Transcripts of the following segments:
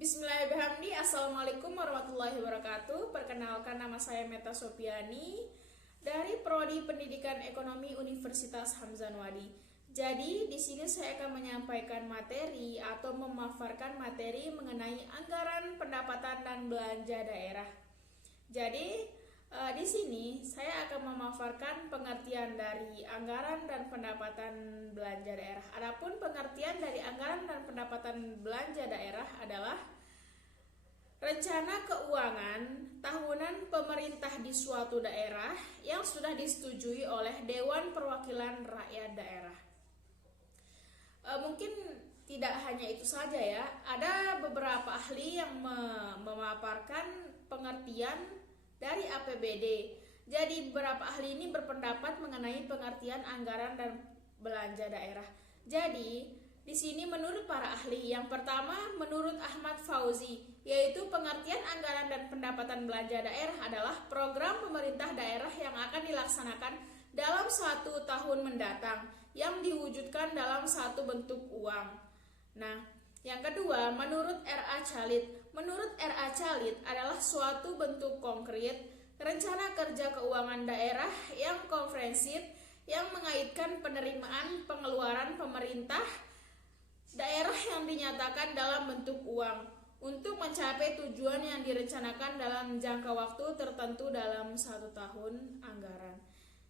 Bismillahirrahmanirrahim. Assalamualaikum warahmatullahi wabarakatuh. Perkenalkan, nama saya Meta Sopiani dari Prodi Pendidikan Ekonomi Universitas Hamzah-Anwadi. Jadi di sini saya akan menyampaikan materi atau memaparkan materi mengenai anggaran pendapatan dan belanja daerah. Jadi di sini saya akan memaparkan pengertian dari anggaran dan pendapatan belanja daerah. Adapun pengertian dari anggaran dan pendapatan belanja daerah adalah rencana keuangan tahunan pemerintah di suatu daerah yang sudah disetujui oleh Dewan Perwakilan Rakyat Daerah. Mungkin tidak hanya itu saja ya, ada beberapa ahli yang memaparkan pengertian dari APBD. Jadi beberapa ahli ini berpendapat mengenai pengertian anggaran dan belanja daerah. Jadi di sini menurut para ahli, yang pertama menurut Ahmad Fauzi, yaitu pengertian anggaran dan pendapatan belanja daerah adalah program pemerintah daerah yang akan dilaksanakan dalam 1 tahun mendatang yang diwujudkan dalam satu bentuk uang. Nah, yang kedua, menurut R.A. Khalid. Menurut R.A. Khalid adalah suatu bentuk konkret rencana kerja keuangan daerah yang komprehensif yang mengaitkan penerimaan pengeluaran pemerintah daerah yang dinyatakan dalam bentuk uang untuk mencapai tujuan yang direncanakan dalam jangka waktu tertentu dalam 1 tahun anggaran.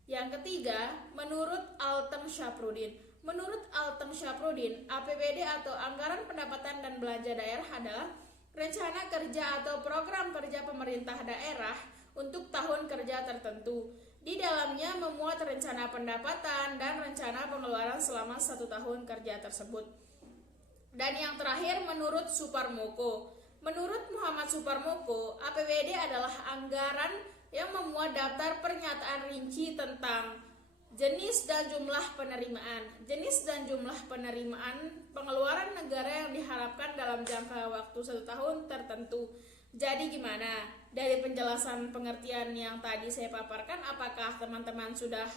Yang ketiga, menurut Altem Syafruddin. Menurut Altem Syafruddin, APBD atau anggaran pendapatan dan belanja daerah adalah rencana kerja atau program kerja pemerintah daerah untuk tahun kerja tertentu. Di dalamnya memuat rencana pendapatan dan rencana pengeluaran selama 1 tahun kerja tersebut. Dan yang terakhir, menurut Suparmoko. Menurut Muhammad Suparmoko, APBD adalah anggaran yang memuat daftar pernyataan rinci tentang jenis dan jumlah penerimaan. Jenis dan jumlah penerimaan pengeluaran negara yang diharapkan dalam jangka waktu 1 tahun tertentu. Jadi gimana? Dari penjelasan pengertian yang tadi saya paparkan, apakah teman-teman sudah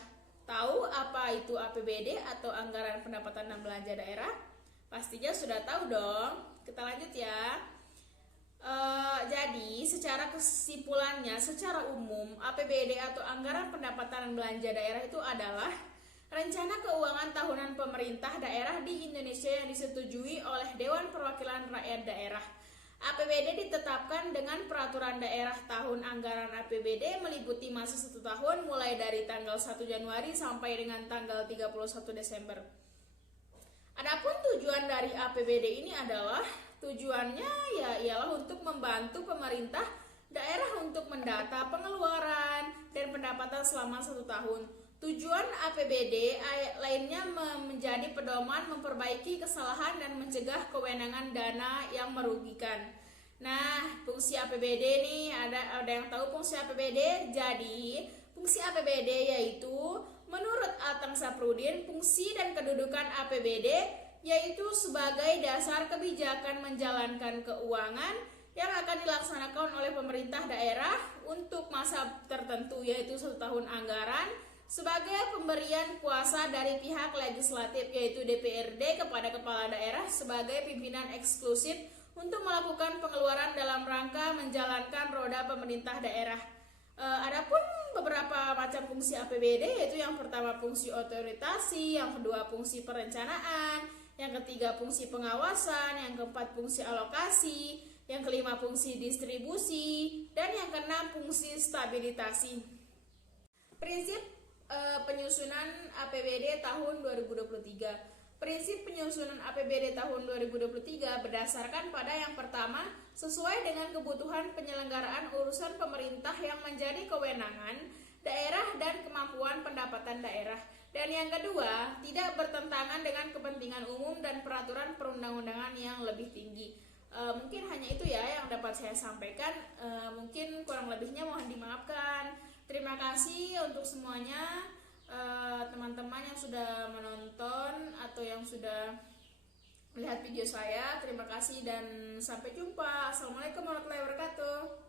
tahu apa itu APBD atau anggaran pendapatan dan belanja daerah? Pastinya sudah tahu dong. Kita lanjut ya. Jadi secara kesimpulannya, secara umum APBD atau anggaran pendapatan dan belanja daerah itu adalah rencana keuangan tahunan pemerintah daerah di Indonesia yang disetujui oleh Dewan Perwakilan Rakyat Daerah. APBD ditetapkan dengan peraturan daerah tahun anggaran APBD meliputi masa 1 tahun mulai dari tanggal 1 Januari sampai dengan tanggal 31 Desember. Adapun tujuan dari APBD ini adalah tujuannya ialah untuk membantu pemerintah daerah untuk mendata pengeluaran dan pendapatan selama 1 tahun. Tujuan APBD lainnya menjadi pedoman memperbaiki kesalahan dan mencegah kewenangan dana yang merugikan. Nah, fungsi APBD nih ada yang tahu fungsi APBD? Jadi, fungsi APBD yaitu menurut Altem Syafruddin, fungsi dan kedudukan APBD yaitu sebagai dasar kebijakan menjalankan keuangan yang akan dilaksanakan oleh pemerintah daerah untuk masa tertentu yaitu 1 tahun anggaran sebagai pemberian kuasa dari pihak legislatif yaitu DPRD kepada kepala daerah sebagai pimpinan eksklusif untuk melakukan pengeluaran dalam rangka menjalankan roda pemerintah daerah. Adapun beberapa macam fungsi APBD yaitu yang pertama fungsi otoritasi, yang kedua fungsi perencanaan, yang ketiga fungsi pengawasan, yang keempat fungsi alokasi, yang kelima fungsi distribusi, dan yang keenam fungsi stabilisasi. Prinsip penyusunan APBD tahun 2023. Prinsip penyusunan APBD tahun 2023 berdasarkan pada yang pertama, sesuai dengan kebutuhan penyelenggaraan urusan pemerintah yang menjadi kewenangan daerah dan kemampuan pendapatan daerah. Dan yang kedua, tidak bertentangan dengan kepentingan umum dan peraturan perundang-undangan yang lebih tinggi. Mungkin hanya itu ya yang dapat saya sampaikan. Mungkin kurang lebihnya mohon dimaafkan. Terima kasih untuk semuanya. Teman-teman yang sudah menonton atau yang sudah melihat video saya, terima kasih dan sampai jumpa. Assalamualaikum warahmatullahi wabarakatuh.